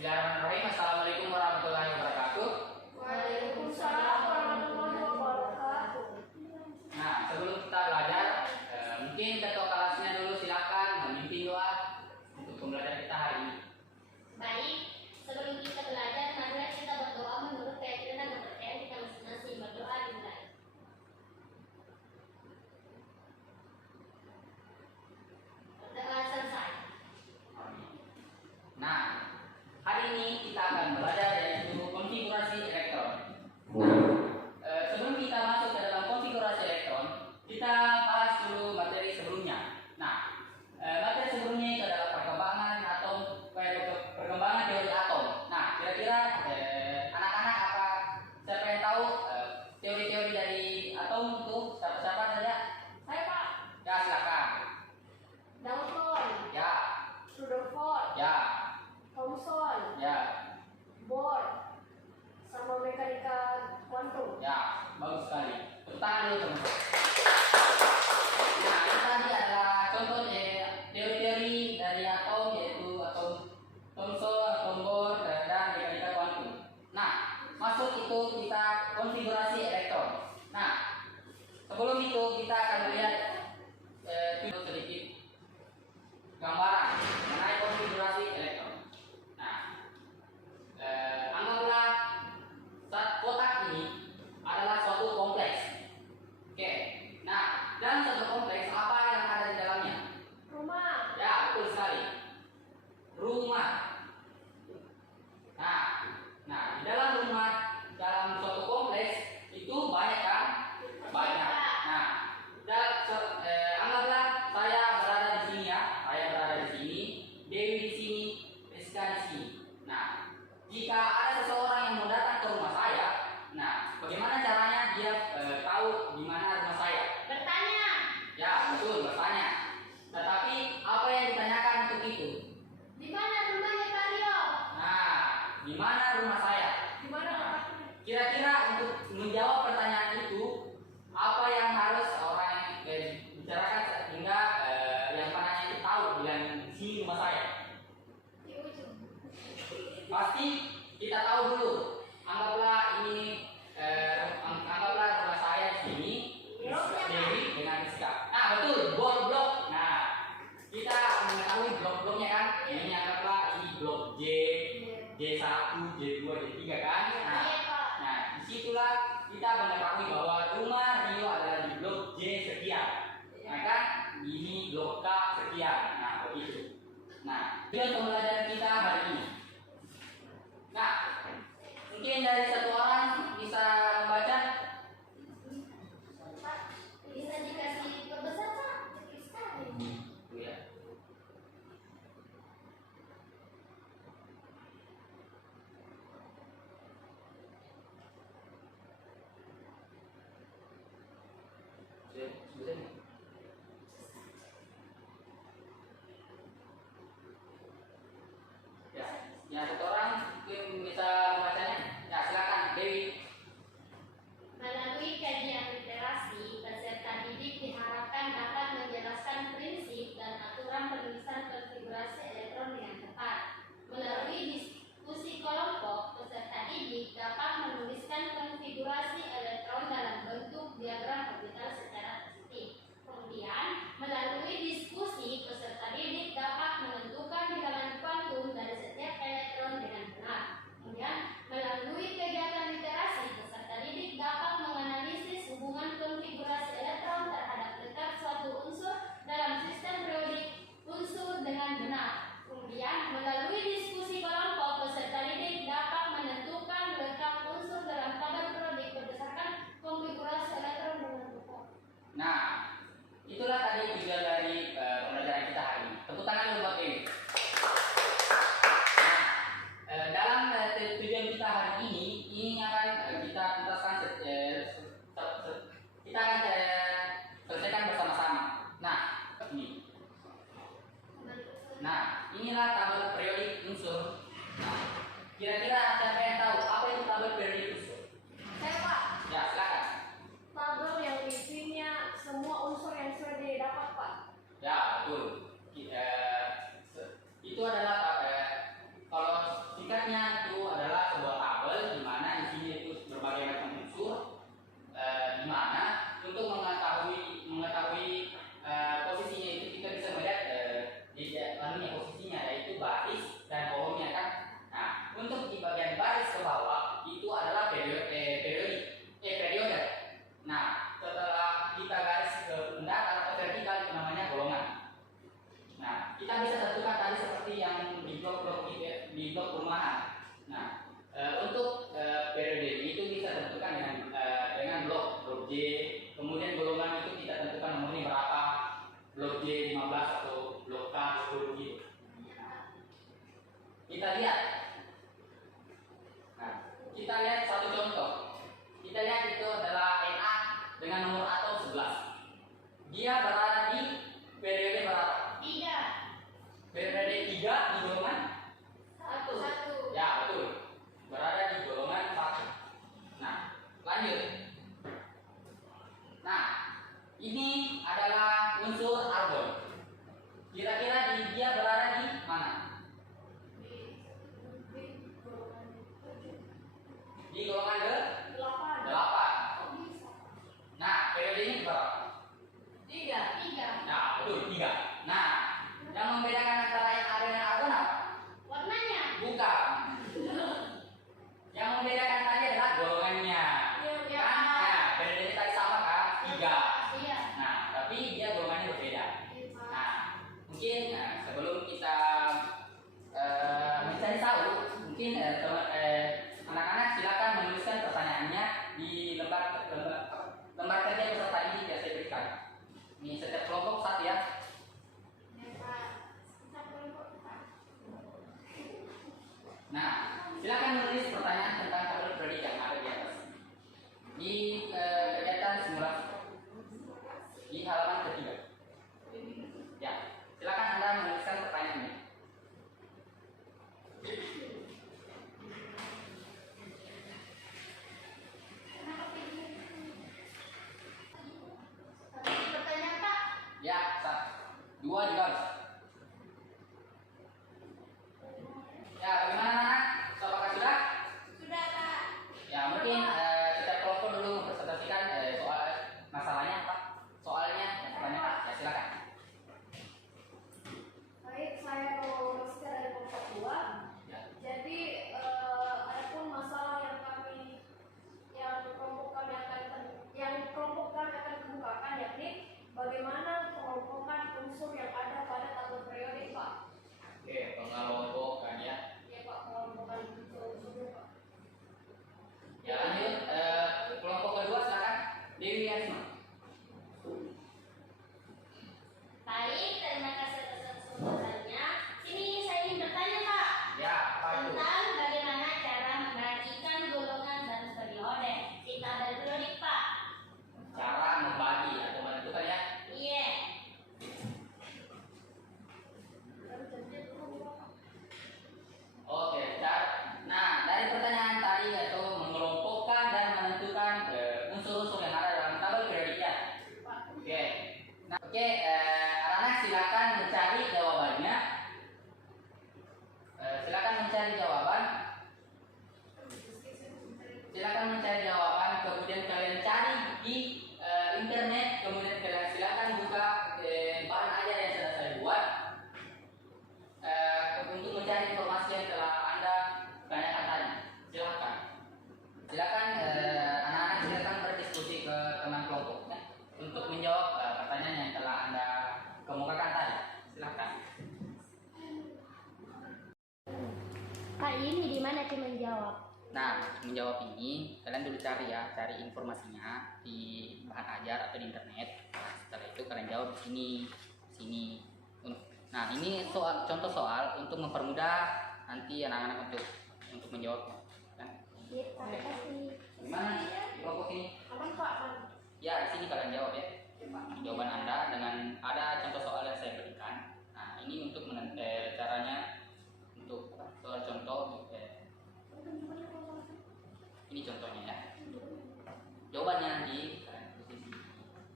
Bismillahirrahmanirrahim. Assalamualaikum warahmatullahi wabarakatuh. Waalaikumsalam warahmatullahi wabarakatuh. Nah, sebelum kita belajar, mungkin ketua kelasnya dulu silakan memimpin doa untuk pembelajaran kita hari ini. Baik, sebelum kita belajar, marilah kita berdoa menurut keyakinan dan kepercayaan kita masing-masing. Berdoa dimulai. Berdoa selesai. Nah, hari ini kita akan belajar yaitu konfigurasi elektron. Nah, sebelum kita masuk ke dalam konfigurasi elektron, kita bahas dulu materi sebelumnya. Nah, materi sebelumnya itu adalah perkembangan teori atom. Nah, kira-kira anak-anak apa siapa yang tahu teori-teori dari atom itu siapa-siapa saja? Saya Pak. Ya, silakan. Dalton. Ya, Rutherford. ya, Thomson. ya, Bohr. Sama mekanika kuantum. ya, bagus sekali. Tepuk tangan dulu teman-teman. Nah, ini tadi adalah contoh teori-teori dari atom, yaitu atom Thomson, atom Bohr, dan mekanika kuantum. Nah, masuk itu kita konfigurasi elektron. Nah, sebelum itu kita akan melihat sedikit gambaran mengenai konfigurasi elektron. Nah, anggaplah kotak ini adalah suatu kompleks. Oke. Nah, dalam suatu kompleks apa yang ada di dalamnya? Rumah. Ya, betul sekali. Rumah. Nah, di dalam rumah, dalam suatu kompleks itu banyak kan? Banyak. Nah, anggaplah saya berada di sini ya. Saya berada di sini, Dewi di sini, Rizka di sini. Nah, jika ada seseorang yang mau datang ke rumah saya, nah, bagaimana caranya dia tahu di mana rumah saya? Bertanya. Ya, betul, bertanya. Tetapi apa yang ditanyakan untuk itu? Di mana rumahnya Pak Rio? Nah, di mana rumah saya? Di mana tempatnya? Kira-kira untuk menjawab pertanyaan itu, apa yang harus orang bicarakan sehingga yang penanya itu tahu bilang di sini rumah saya? Di ujung. Pasti kita tahu dulu. Anggaplah rumah saya di sini, Dewi dengan Rizka. Nah, betul, blok. Nah, kita mengetahui blok-bloknya kan? Ini anggaplah ini blok J, J1, J2, J3 kan? Nah, disitulah kita mengetahui bahwa rumah Rio adalah di blok J sekian. Nah kan, ini blok K sekian. Nah, begitu. Nah, tujuan pembelajaran kita hari ini. Nah, mungkin dari satu orang bisa membaca. Bisa dikasih perbesar Pak? Kecil sekali. Ya. Sudah. Ya. di blok perumahan. Nah, untuk periode itu kita tentukan dengan blok J, kemudian golongan itu kita tentukan nomornya berapa, blok J 15 atau blok K 10 gitu. Kita lihat. Nah, kita lihat satu contoh. Kita lihat itu adalah NA dengan nomor atom 11. Dia berada di periode berapa? 3. Periode 3 di golongan 1. ya, betul. Berada di golongan 1. Nah, lanjut. Nah, ini adalah unsur argon. Kira-kira dia berada di mana? Di golongan ke 8. Nah, periode ini berapa? 3. Nah, betul, 3. Nah, yang membedakan antara NA dengan argon apa? Warnanya. Bukan. Yang membedakan tadi adalah golongannya. Iya. Kan? Nah, periode tadi sama kan? 3. Iya. Nah, tapi dia golongannya berbeda. Nah, mungkin sebelum kita mencari tahu, mungkin anak-anak silakan menuliskan pertanyaannya di lembar kerja peserta ini yang saya berikan. Ini setiap kelompok satu ya. Nah, silakan menulis pertanyaan tentang tabel predikat yang ada di atas. Di kegiatan simulasi di halaman ketiga. Ya, silakan Anda menuliskan pertanyaannya. Pertanyaan Pak. Ya, 2 juga harus. Ya, bagaimana anak? Apakah sudah? Sudah Pak. Ya, mungkin setiap kelompok dulu mempresentasikan soal masalahnya apa? Soalnya, masalahnya apa? Ya, silakan. Baik, saya mau Rizka dari kelompok 2. Ya. Jadi adapun masalah yang kelompok kami akan kemukakan, yakni bagaimana pengelompokan unsur yang ada pada tabel periodik, Pak. Oke, pengelompokan ya. Ya Pak, pengelompokan unsur-unsurnya, Pak. Ya, lanjut. Kelompok kedua silakan. Dewi Asma. Baik, terima kasih atas kesempatannya. Sini saya ingin bertanya Pak. Ya, apa itu? Tentang bagaimana cara membagikan golongan dan periode di tabel periodik Pak. Cara membagi atau menentukan ya. Iya. Oke, nah dari pertanyaan tadi yaitu mengelompokkan dan menentukan unsur-unsur yang ada dalam tabel periodik ya. Oke, nah, anak-anak silakan mencari jawabannya. Silakan mencari jawaban. Silakan mencari jawaban, kemudian kalian cari di internet, kemudian kalian silakan buka bahan ajar yang sudah saya buat untuk mencari informasi yang telah Anda tanyakan tadi. Silakan anak-anak silakan berdiskusi ke teman kelompok ya, untuk menjawab pertanyaan yang telah Anda kemukakan tadi. Silakan. Pak, ini di mana tim menjawab? Nah, menjawab ini kalian dulu cari informasinya di bahan ajar atau di internet. Nah, setelah itu kalian jawab di sini. Nah, ini contoh soal untuk mempermudah nanti anak-anak untuk menjawabnya. Kan? Iya, terima kasih. Gimana di kelompok ini? Aman, Pak, aman. Ya, di sini kalian jawab ya. Jawaban Anda dengan ada contoh soal yang saya berikan. Nah, ini untuk caranya untuk soal contoh. Ini contohnya ya. Jawabannya di posisi.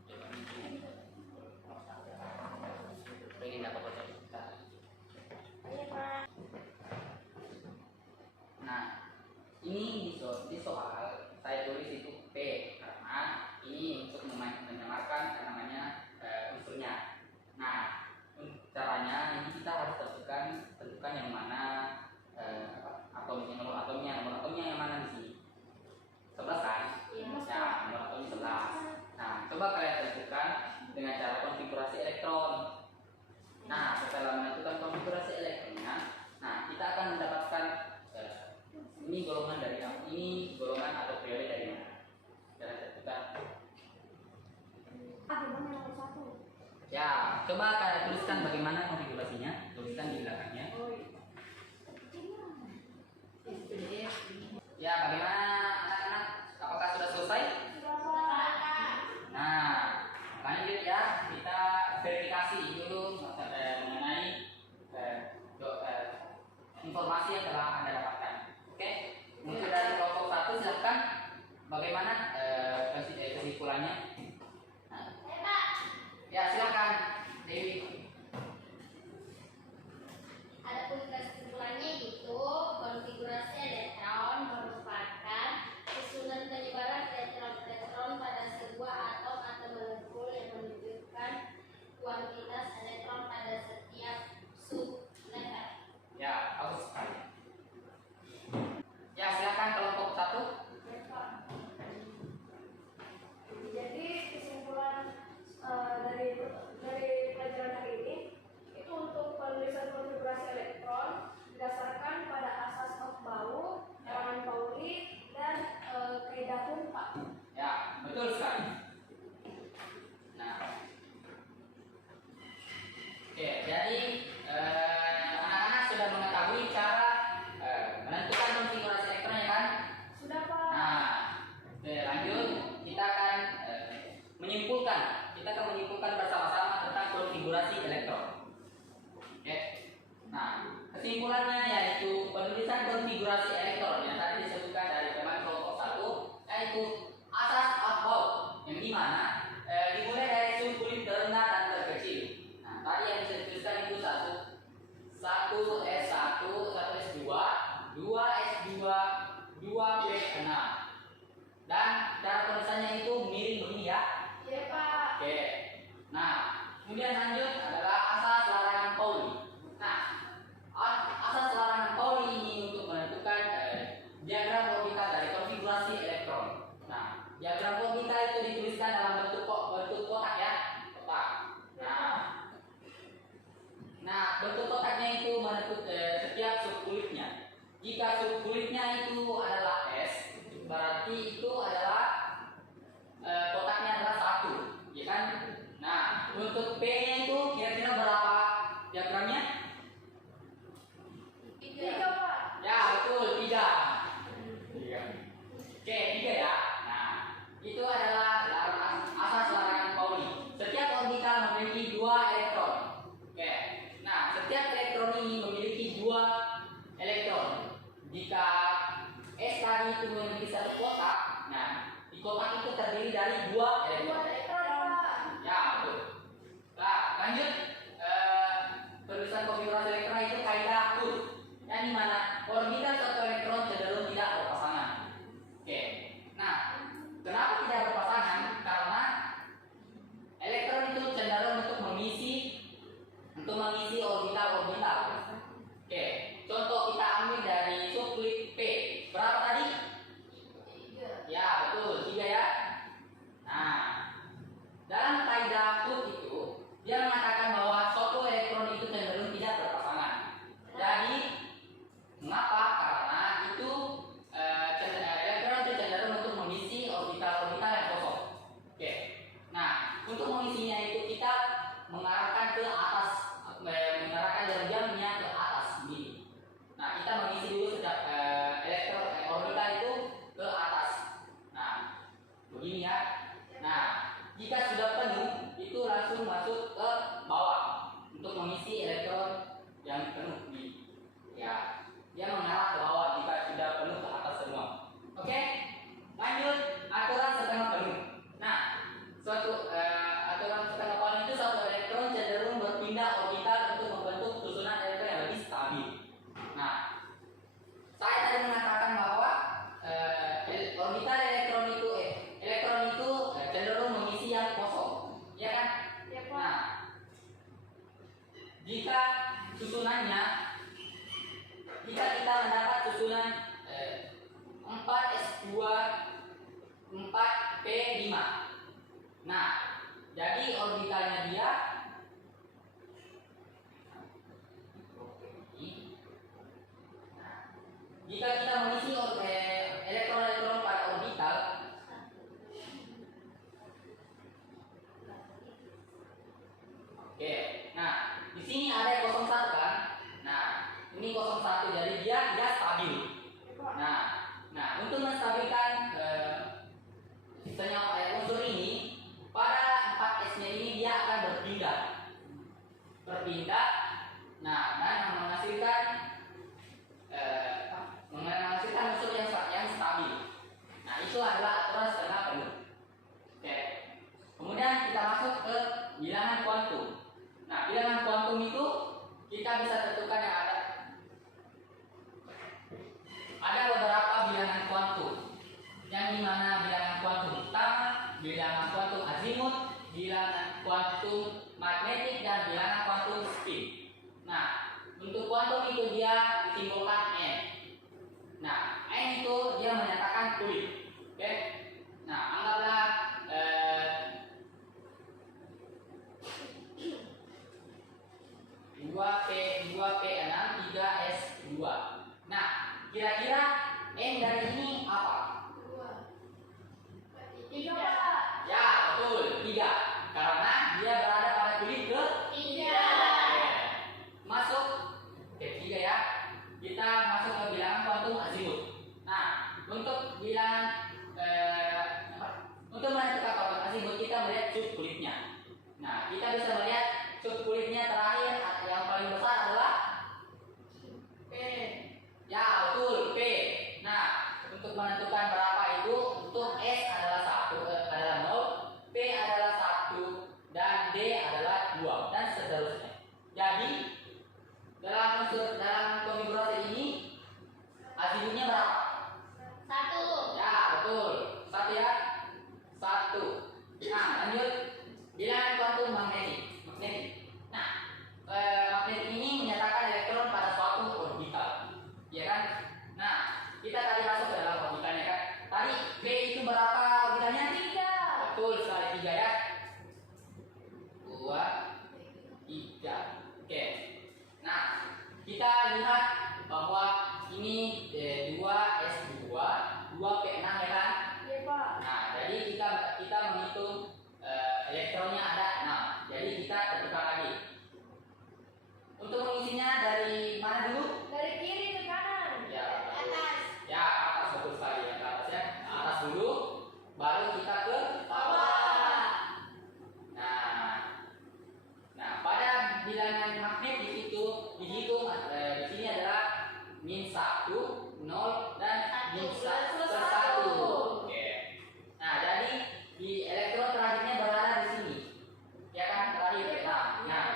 Jawabannya di. Pengen dapat kita. Iya Pak. Nah, ini di soal saya tulis itu P karena ini untuk menyamarkan namanya unsurnya. Nah, caranya ini kita harus tentukan yang mana nomor atomnya yang mana di sini. 11 kan? Iya. Ya, nomor atomnya 11. Nah, coba kalian tentukan dengan cara konfigurasi elektron. Nah, setelah menentukan konfigurasi elektronnya, nah kita akan mendapatkan Ini golongan dari apa? Ini golongan atau periode dari mana? Cara tentukan. Gimana nomor 1? Ya, coba kalian tuliskan bagaimana konfigurasinya. Tuliskan di belakangnya. Oh iya. Ya, bagaimana anak-anak? Apakah sudah selesai? Sudah Pak. Nah, lanjut ya. Kita verifikasi dulu mengenai informasi yang telah Anda dapatkan. Oke? Untuk dari kelompok 1 silakan. Bagaimana kesimpulannya? Ya, silakan Dewi. Adapun kesimpulannya itu konfigurasi elektron merupakan susunan penyebaran elektron pada sebuah atom atau molekul yang menunjukkan kuantitas elektron pada setiap sublevel. Ya, bagus sekali. Ya, silakan kelompok 1. Ya, Pak. Jadi kesimpulan dari pelajaran hari ini itu untuk penulisan konfigurasi elektron berdasarkan pada asas Aufbau, elemen Pauli, dan kaidah Humpa. Ya, betul sekali. Nah, oke, jadi anak-anak sudah mengetahui cara menentukan konfigurasi elektron ya kan? Sudah Pak. Nah, oke, lanjut kita akan menyimpulkan. Kita akan menyimpulkan bersama-sama tentang konfigurasi elektron. Oke. Nah, kesimpulannya yaitu penulisan konfigurasi elektron yang tadi disebutkan dari teman kelompok 1 yaitu asas Aufbau yang dimana dimulai dari suhu kulit terendah dan terkecil. Nah, tadi yang bisa dituliskan itu satu S1, 1 S2, 2 S2, 2 B6. Dan cara penulisannya itu miring begini ya. Iya Pak. Oke. Nah, kemudian lanjut adalah asas larangan Pauli. Nah, asas larangan Pauli ini untuk menentukan diagram orbital dari konfigurasi elektron. Nah, diagram orbital itu dituliskan dalam bentuk kotak ya, kotak. Nah, bentuk kotaknya itu menentukan setiap subkulitnya. Jika subkulitnya itu adalah S, berarti itu adalah kotaknya adalah 1, ya kan? Nah, untuk P-nya itu kira-kira berapa diagramnya? 3 Pak. Ya, betul, 3. Oke, 3 ya. Nah, itu adalah asas larangan Pauli. Setiap orbital memiliki 2 elektron. Oke. Nah, setiap elektron ini memiliki 2 elektron. Jika S tadi itu memiliki satu kotak, nah di kotak itu terdiri dari 2 elektron. 2 elektron Pak. Ya, betul. Nah, lanjut penulisan konfigurasi elektron itu kaidah Hooke. Yang dimana orbital satu elektron cenderung tidak berpasangan. Oke. Nah, kenapa tidak berpasangan? Karena elektron itu cenderung untuk mengisi orbital-orbital. Oke. Contoh kita ambil dari subkulit P. Berapa tadi? 3. Ya, betul, 3 ya. Nah, dalam kaidah Hooke itu dia mengatakan bahwa suatu elektron itu cenderung tidak berpasangan. Jadi, mengapa? Karena itu elektron itu cenderung untuk mengisi orbital-orbital yang kosong. Oke. Nah, untuk mengisinya itu kita mengarahkan ke atas, mengarahkan jam jamnya ke atas begini. Nah, kita mengisi dulu setiap elektron orbital itu ke atas. Nah, begini ya. Nah, jika sudah penuh, itu langsung masuk ke bawah untuk mengisi elektron yang penuh di. Ya, dia mengarah ke bawah jika sudah penuh ke atas semua. Oke? Lanjut aturan setengah penuh. Nah, suatu aturan setengah penuh itu suatu elektron cenderung berpindah orbital untuk membentuk susunan elektron yang lebih stabil. Nah, saya tadi mengatakan bahwa orbital elektron itu cenderung mengisi yang kosong, ya kan? Ya Pak. Nah, jika kita mendapat susunan 4S2 4P5. Nah, jadi orbitalnya dia jika kita mengisi Kira-kira N dari ini apa? 3 Pak. Ya, betul, 3. Karena dia berada pada kulit ke 3. masuk ke 3 ya. Kita masuk ke bilangan kuantum azimut. Nah, untuk bilangan untuk menentukan kuantum azimut kita melihat sub kulitnya. Nah, kita bisa melihat sub kulitnya terakhir yang paling besar adalah P. ya, betul, P. Nah, untuk menentukan berapa itu, untuk S adalah 0, P adalah 1, dan D adalah 2, dan seterusnya. Jadi, dalam konfigurasi ini, azimutnya berapa? 1. Ya, betul. 1 ya. 1. Nah, lanjut. Bilangan kuantum magnetik. Nah, magnet ini menyatakan elektron pada suatu orbital. Ya kan? Nah, kita tadi masuk ke dalam orbitalnya kan. Tadi B itu berapa orbitalnya? 3. Betul sekali, 3 ya. 2, 3. Oke. Nah, kita lihat bahwa ini 2s2, 2p6 ya kan? Iya Pak. Nah, jadi kita menghitung elektronnya ada 6. Jadi kita tentukan lagi. Untuk mengisinya dari mana dulu? Dari kiri ke kanan. Ya, Atas. ya atas, betul sekali ya, ke atas ya. Nah, atas dulu, baru kita ke Bawah. Nah, pada bilangan magnet dihitung di sini adalah -1, 0, dan -1. Oke. Nah, jadi di elektron terakhirnya berada di sini. Ya kan, terakhir. Nah,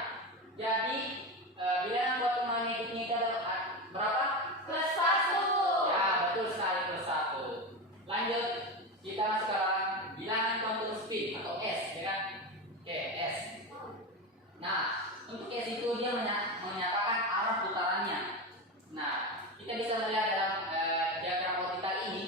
jadi bilangan kuantum magnetiknya itu adalah berapa? +1. Ya, betul sekali, +1. Lanjut, kita sekarang bilangan kuantum spin atau S, ya kan? Oke, S. Nah, untuk S itu dia menyatakan arah putarannya. Nah, kita bisa melihat dalam diagram orbital ini,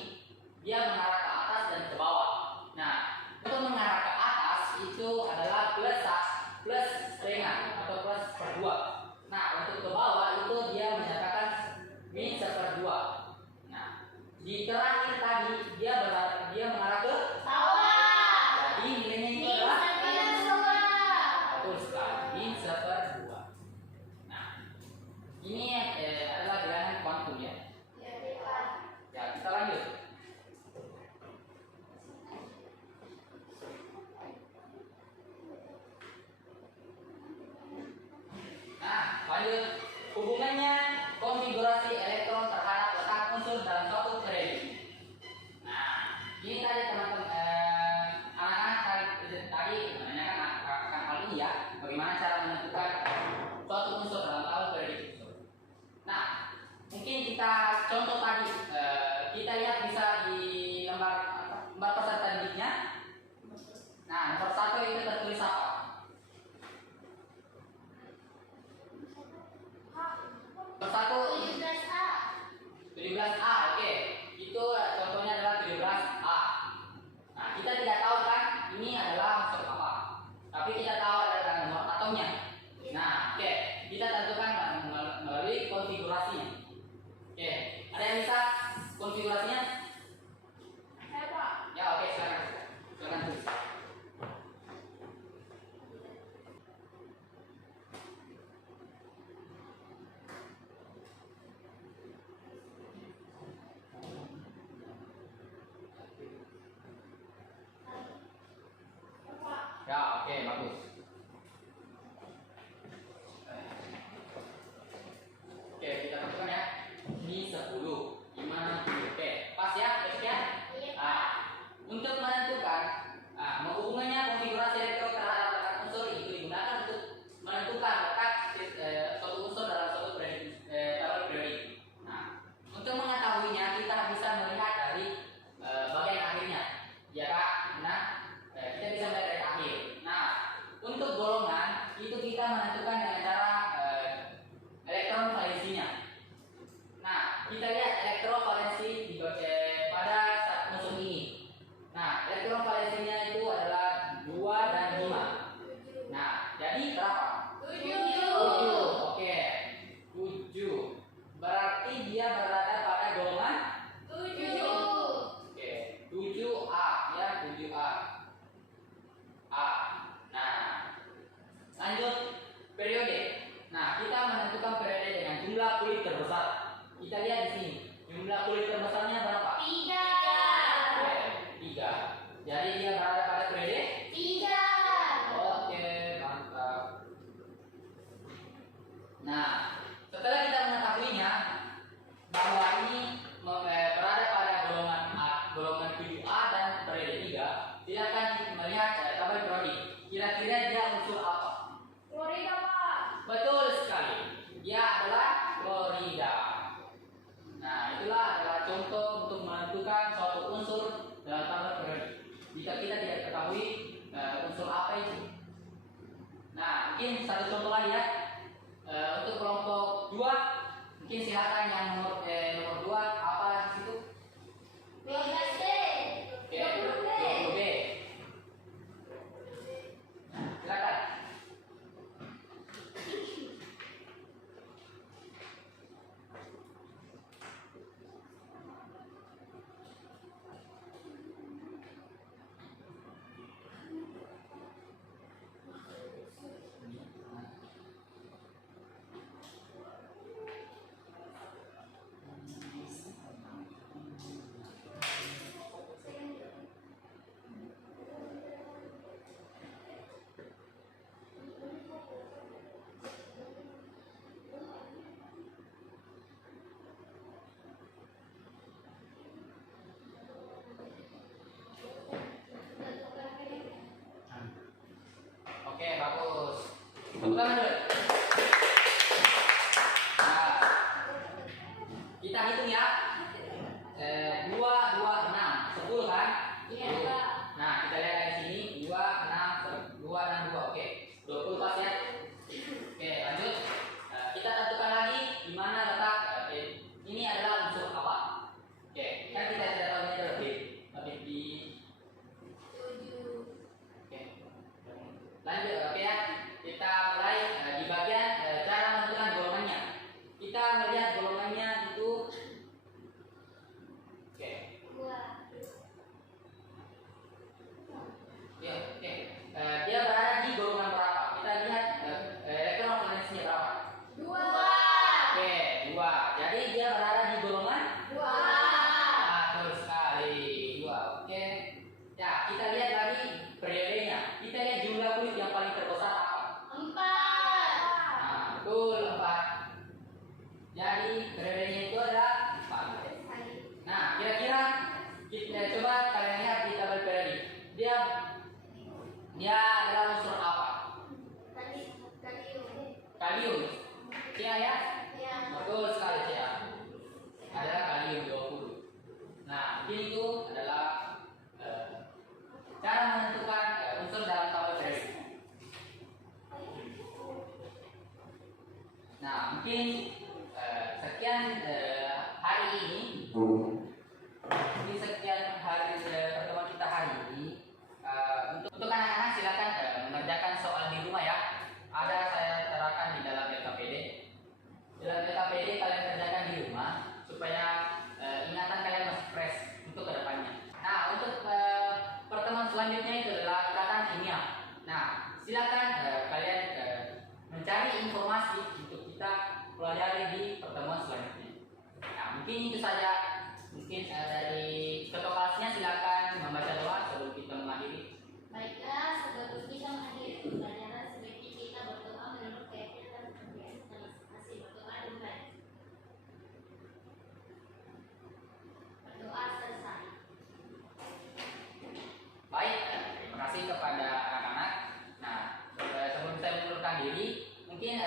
dia mengarah ke atas dan ke bawah. Nah, untuk mengarah ke atas itu adalah plus setengah atau +/2. Nah, untuk ke bawah itu dia menyatakan -1/2. Nah, di terakhir tadi dia mengarah ke Bawah. jadi nilainya itu Ini adalah +2. betul sekali, -1/2. Nah, ini adalah bilangan kuantum ya. Ya, Pak. Ya, kita lanjut. Nah, lanjut. Hubungannya konfigurasi elektron terhadap letak unsur dalam suatu teori. Nah, ini tadi teman-teman anak-anak tadi menanyakan akan hal ini ya, bagaimana cara menentukan suatu unsur dalam tahu teori unsur. Nah, mungkin kita contoh tadi kita lihat bisa di lembar peserta didiknya. Nah, nomor 1 itu tertulis apa? Nomor 1 17A. 17A, oke. Itu contohnya adalah 17A. Nah, kita tidak tahu kan ini adalah unsur apa. Tapi kita tahu adalah nomor atomnya. Nah, oke. Kita tentukan melalui konfigurasinya. Oke. Ada yang bisa konfigurasinya? Saya Pak. Ya, oke, silakan tulis. Ya, oke, bagus. Oke, kita tentukan ya. Ini 10, 5, 7. Oke, pas ya, baik ya. Iya, Pak. Nah, untuk menentukan menghubungannya konfigurasi elektron terhadap letak unsur itu digunakan untuk menentukan letak suatu unsur dalam suatu tabel periodik. Nah, untuk mengetahuinya kita bisa melihat dari bagian akhirnya, ya Kak. Nah, kita bisa melihat dari akhir. Nah, untuk golongan itu kita menentukan dengan cara elektron valensinya. Nah, kita lihat elektron valensi pada unsur ini. Nah, elektron valensinya itu adalah 2 dan 5. Nah, jadi berapa? 7. 7. Oke. 7. Berarti dia berada pada golongan jika kita tidak ketahui unsur apa itu. Nah, mungkin satu contoh lagi ya. Untuk kelompok 2, mungkin silakan yang nomor 2 apa di situ? 12B. Oke, 20B. Nah, silakan. Oke, bagus. Tepuk tangan dulu. Nah, kita hitung ya. 2, 2, 6, 10 kan? Iya, 10. Pak. Nah, kita lihat dari sini 2, 6, 2 dan 2. Oke, 20 pas ya. Oke, lanjut. Kita tentukan lagi di mana letak ini adalah unsur apa. Oke, kan kita tidak tahu ini adalah B, tapi di 7. Oke. Lanjut, oke ya. Kita mulai di bagian cara menentukan golongannya. Kita melihat golongannya itu. Oke. 2. Ya, oke. Dia berada di golongan berapa? Kita lihat elektron valensnya berapa? 2. Oke, 2. Jadi dia berada di golongan 2. betul sekali. 2. Oke. Ya, kita lihat lagi periodenya. Kita lihat jumlah kulit yang paling terbesar apa? 4. Nah, betul 4. Jadi periodenya itu adalah 4. Nah, kira-kira kita coba kalian lihat di tabel periode. Dia adalah unsur apa? Kalium. Iya ya? Betul sekali ya. Adalah kalium 20. Nah, mungkin itu adalah cara menentukan unsur dalam tabel periode. Nah, mungkin sekian hari ini. Di sekian hari pertemuan kita hari ini. Untuk anak-anak silakan mengerjakan soal di rumah ya. Ada saya terapkan di dalam LKPD. Dalam LKPD kalian kerjakan di rumah supaya ingatan kalian masih fresh untuk kedepannya. Nah, untuk pertemuan selanjutnya itu adalah ikatan kimia. Nah, silakan kalian mencari informasi untuk kita pelajari di pertemuan selanjutnya. Nah, mungkin itu saja. Mungkin dari ketua kelasnya silakan membaca doa sebelum kita mengakhiri. Baiklah, sebelum kita mengakhiri pembelajaran sebaiknya kita berdoa menurut keyakinan dan kebiasaan masing-masing. Berdoa dimulai. Berdoa selesai. Baik, terima kasih kepada anak-anak. Nah, sebelum saya mengundurkan diri, mungkin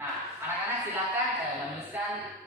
anak-anak silakan menuliskan